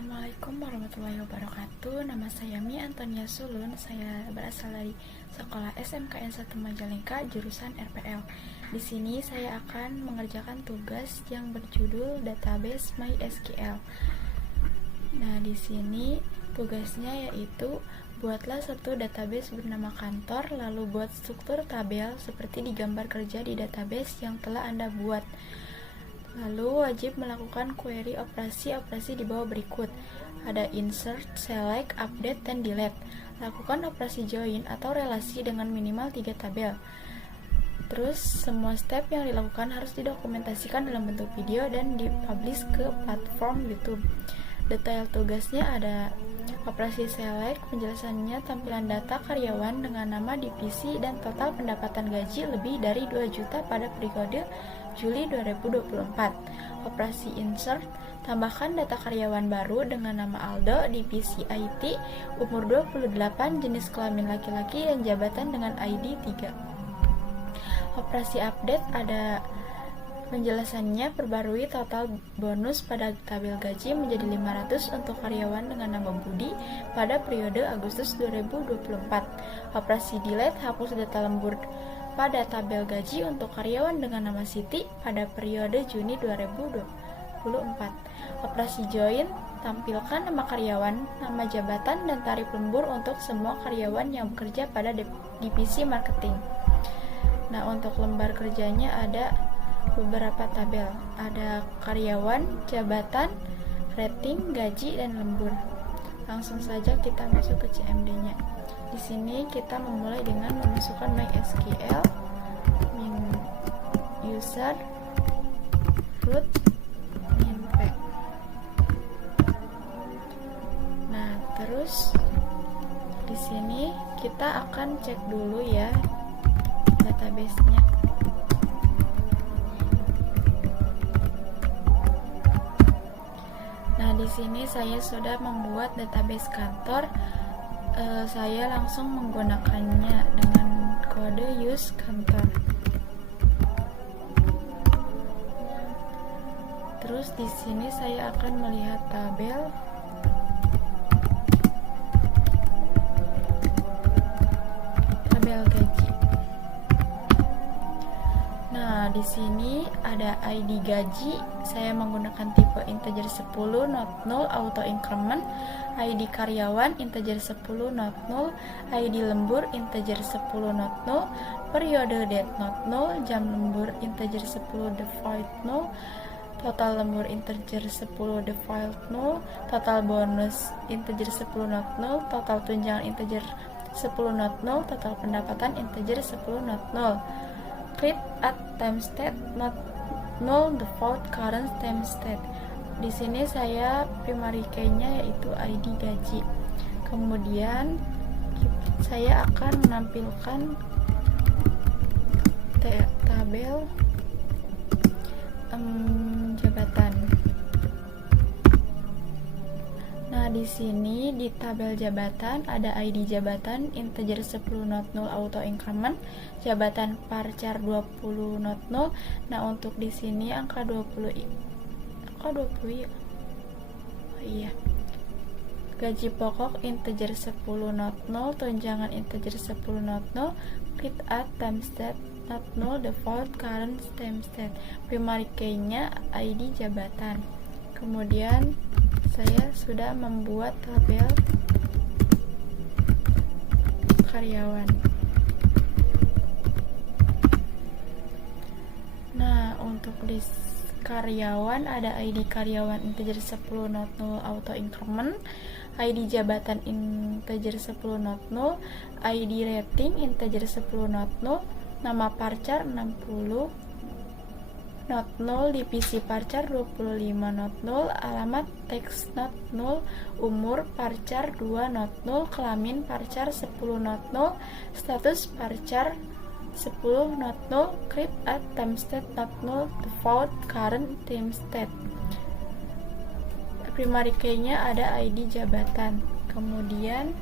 Assalamualaikum warahmatullahi wabarakatuh. Nama saya Mi Antonia Sulun. Saya berasal dari Sekolah SMKN 1 Majalengka, jurusan RPL. Di sini saya akan mengerjakan tugas yang berjudul Database MySQL. Nah, di sini tugasnya yaitu buatlah satu database bernama kantor, lalu buat struktur tabel seperti di gambar kerja di database yang telah Anda buat. Lalu wajib melakukan query operasi-operasi di bawah berikut. Ada insert, select, update, dan delete. Lakukan operasi join atau relasi dengan minimal 3 tabel. Terus semua step yang dilakukan harus didokumentasikan dalam bentuk video dan dipublish ke platform YouTube. Detail tugasnya ada operasi select, penjelasannya tampilan data karyawan dengan nama, divisi, dan total pendapatan gaji lebih dari 2 juta pada periode Juli 2024. Operasi insert, tambahkan data karyawan baru dengan nama Aldo, divisi IT, umur 28, jenis kelamin laki-laki, dan jabatan dengan ID 3. Operasi update ada penjelasannya, perbarui total bonus pada tabel gaji menjadi 500 untuk karyawan dengan nama Budi pada periode Agustus 2024. Operasi delete, hapus data lembur pada tabel gaji untuk karyawan dengan nama Siti pada periode Juni 2024. Operasi join, tampilkan nama karyawan, nama jabatan, dan tarif lembur untuk semua karyawan yang bekerja pada divisi marketing. Nah, untuk lembar kerjanya ada beberapa tabel. Ada karyawan, jabatan, rating, gaji, dan lembur. Langsung saja kita masuk ke CMD-nya. Di sini kita memulai dengan memasukkan MySQL, user, root, p. Nah, terus di sini kita akan cek dulu ya database-nya. Nah, di sini saya sudah membuat database kantor. Saya langsung menggunakannya dengan kode use kantor. Terus di sini saya akan melihat tabel gaji. Nah, di sini ada ID gaji. Saya menggunakan tipe integer 10 not null auto increment. ID karyawan integer 10 not null, ID lembur integer 10 not null, periode date not null, jam lembur integer 10 default null, total lembur integer 10 default null, total bonus integer 10 not null, total tunjangan integer 10 not null, total pendapatan integer 10 not null. Create at time state not null default current time state. Di sini saya primary key-nya yaitu ID gaji. Kemudian saya akan menampilkan tabel jabatan. Nah, di sini di tabel jabatan ada ID jabatan integer 10 not null auto increment, jabatan parchar 20 not null. Nah, untuk di sini angka 20 ya. Oh iya. Gaji pokok integer 10 not null, tunjangan integer 10 not null, create at time state not null, default current time state. Primary key-nya ID jabatan. Kemudian saya sudah membuat tabel karyawan. Nah, untuk di karyawan ada ID karyawan integer 10 not null auto increment, ID jabatan integer 10 not null, ID rating integer 10 not null, nama parchar 60 not null, divisi parchar 25 not null, alamat teks not null, umur parchar 2 not null, kelamin parchar 10 not null, status parchar 10 not null, create at time state not null, default current time state. Primary key-nya ada ID jabatan. Kemudian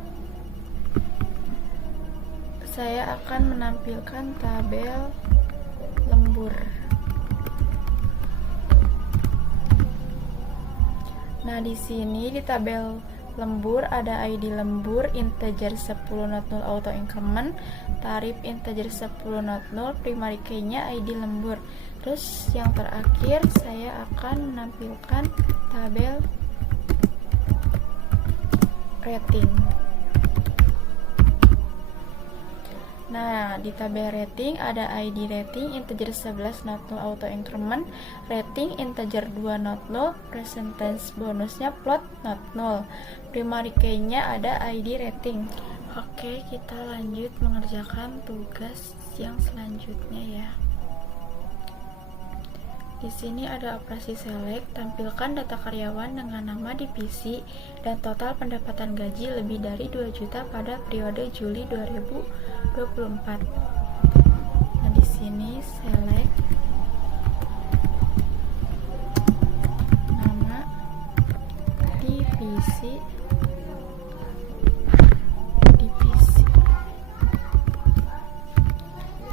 saya akan menampilkan tabel lembur. Nah, di sini di tabel lembur ada ID lembur integer 10 not 0 auto increment, tarif integer 10 not 0, primary key-nya ID lembur. Terus yang terakhir saya akan menampilkan tabel rating. Nah, di tabel rating ada ID rating integer 11 not 0 auto increment, rating integer 2 not 0, percentage bonusnya float not 0. Primary key-nya ada ID rating. Oke, kita lanjut mengerjakan tugas yang selanjutnya ya. Di sini ada operasi select, tampilkan data karyawan dengan nama divisi dan total pendapatan gaji lebih dari 2 juta pada periode Juli 2024. Nah, di sini select nama divisi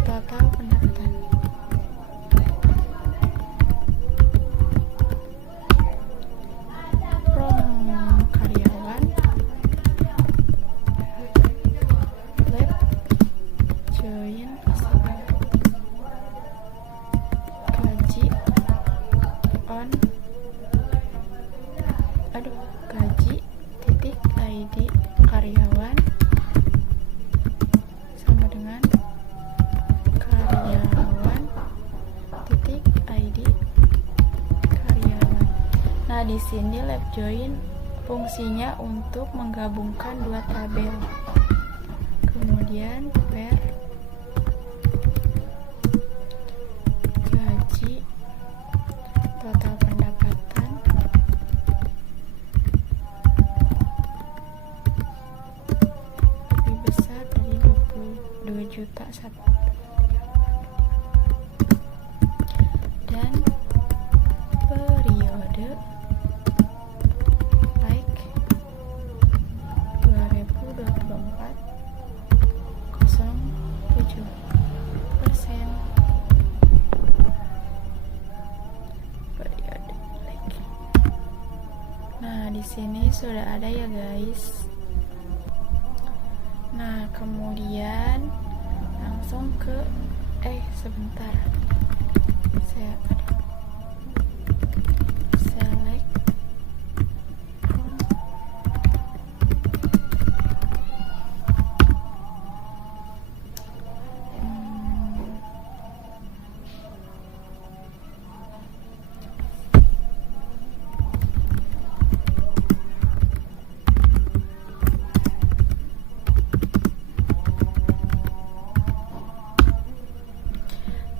total pendapatan. Gaji titik ID karyawan sama dengan karyawan titik ID karyawan. Nah, di sini lab join fungsinya untuk menggabungkan dua tabel. Kemudian per gaji total pendapatan lebih besar dari 22 juta dan periode like 2024 07% periode like. Nah, di sini sudah ada ya guys. Nah, kemudian langsung ke sebentar. Saya ada select from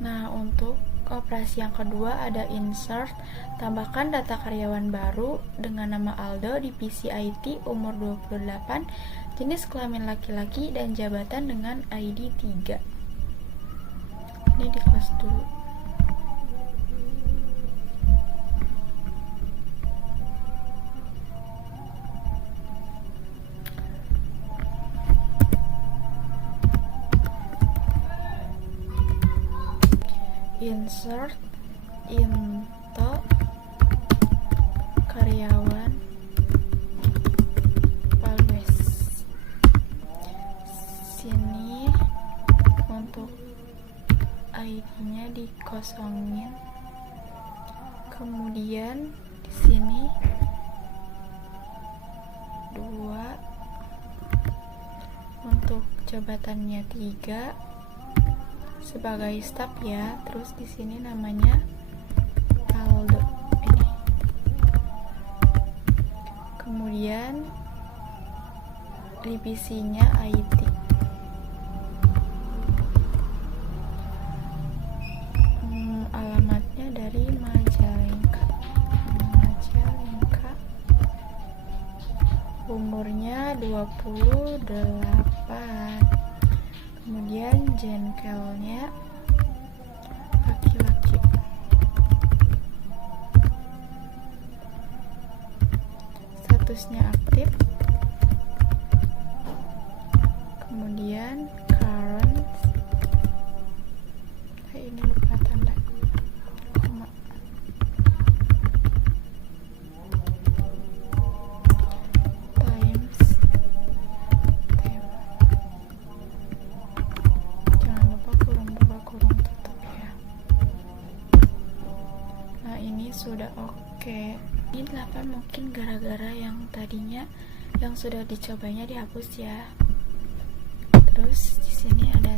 Nah, untuk operasi yang kedua ada insert, tambahkan data karyawan baru dengan nama Aldo, divisi IT, umur 28, jenis kelamin laki-laki, dan jabatan dengan ID 3. Ini di kelas dulu. Insert into karyawan Palwes. Sini untuk ID-nya dikosongin. Kemudian di sini 2 untuk jabatannya 3 sebagai staf ya. Terus di sini namanya Aldo ini. Kemudian divisinya IT. Alamatnya dari Majalengka. Umurnya 28. Kemudian jengkelnya laki-laki. Statusnya aktif. Kemudian current. Ini lupa tanda koma. mungkin gara-gara yang tadinya yang sudah dicobanya dihapus ya. Terus di sini ada,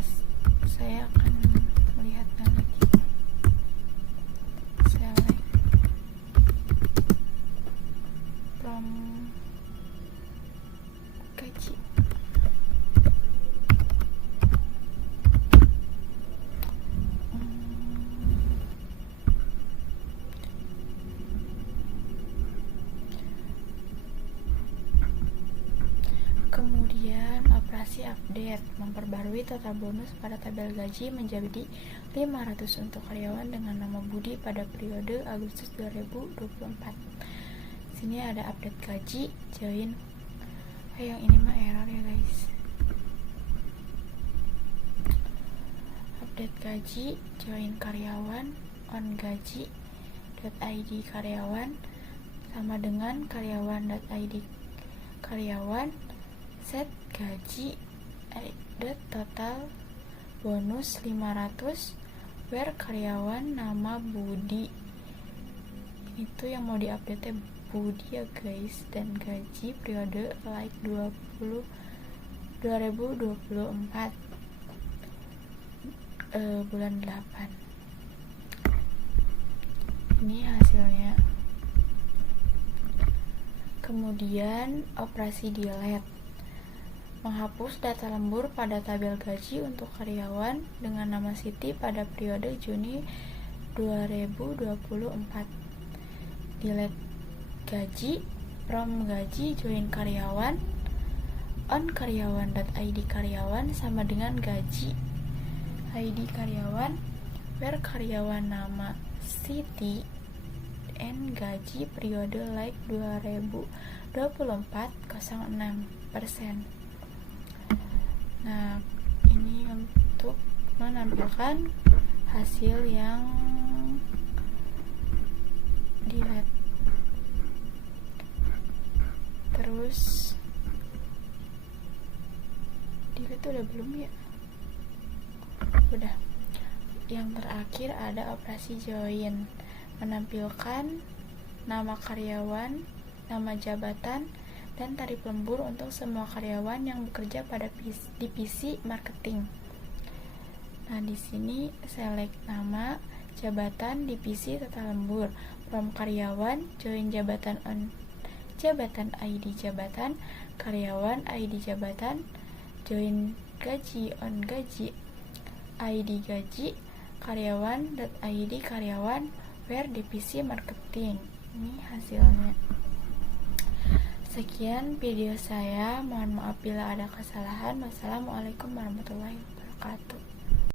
saya akan melihatnya lagi. Select from gaji. Kemudian operasi update, memperbarui total bonus pada tabel gaji menjadi 500 untuk karyawan dengan nama Budi pada periode Agustus 2024. Sini ada update gaji, join. Yang ini mah error ya guys. Update gaji, join karyawan, on gaji.id karyawan sama dengan karyawan.id karyawan, set gaji total bonus 500, where karyawan nama Budi. Itu yang mau diupdate Budi ya guys, dan gaji periode like 2024 bulan 8. Ini hasilnya. Kemudian operasi delete, menghapus data lembur pada tabel gaji untuk karyawan dengan nama Siti pada periode Juni 2024. Delete gaji, from gaji, join karyawan, on karyawan.id karyawan sama dengan gaji ID karyawan, where karyawan nama Siti, and gaji periode like 2024 06%. Nah, ini untuk menampilkan hasil yang delete. Terus delete udah belum ya? Udah. Yang terakhir ada operasi join, menampilkan nama karyawan, nama jabatan, dan tarif lembur untuk semua karyawan yang bekerja pada divisi marketing. Nah, di sini select nama, jabatan, divisi, total lembur, from karyawan, join jabatan on jabatan ID jabatan, karyawan ID jabatan, join gaji on gaji ID gaji, karyawan.id karyawan, where divisi marketing. Ini hasilnya. Sekian video saya, mohon maaf bila ada kesalahan. Wassalamualaikum warahmatullahi wabarakatuh.